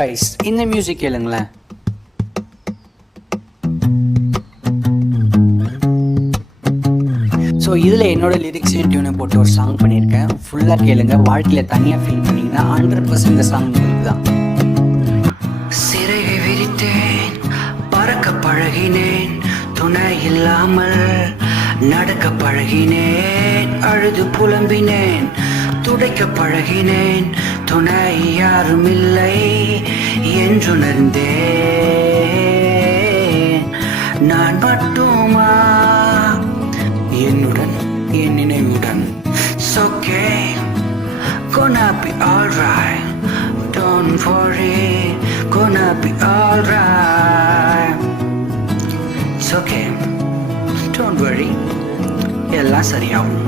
Guys இந்த music கேளுங்களேன். So இதில் என்னோட லிரிக்ஸையும் டியூனை போட்டு ஒரு சாங் பண்ணியிருக்கேன். ஃபுல்லாக கேளுங்க. வாழ்க்கையில் தனியாக ஃபீல் பண்ணிங்கன்னா 100% இந்த சாங் உங்களுக்கு தான். சிறையை விரித்தேன், பறக்க பழகினேன், துணை இல்லாமல் நடக்க பழகினேன், அழுது புலம்பினேன், துடைக்க பழகினேன், துணை யாரும் இல்லை என்றுணர்ந்தேன். நான் மட்டுமா என்னுடன் என் நினைவுடன். It's okay, gonna be alright, don't worry, gonna be alright. It's okay, don't worry, எல்லாம் சரியாகும்.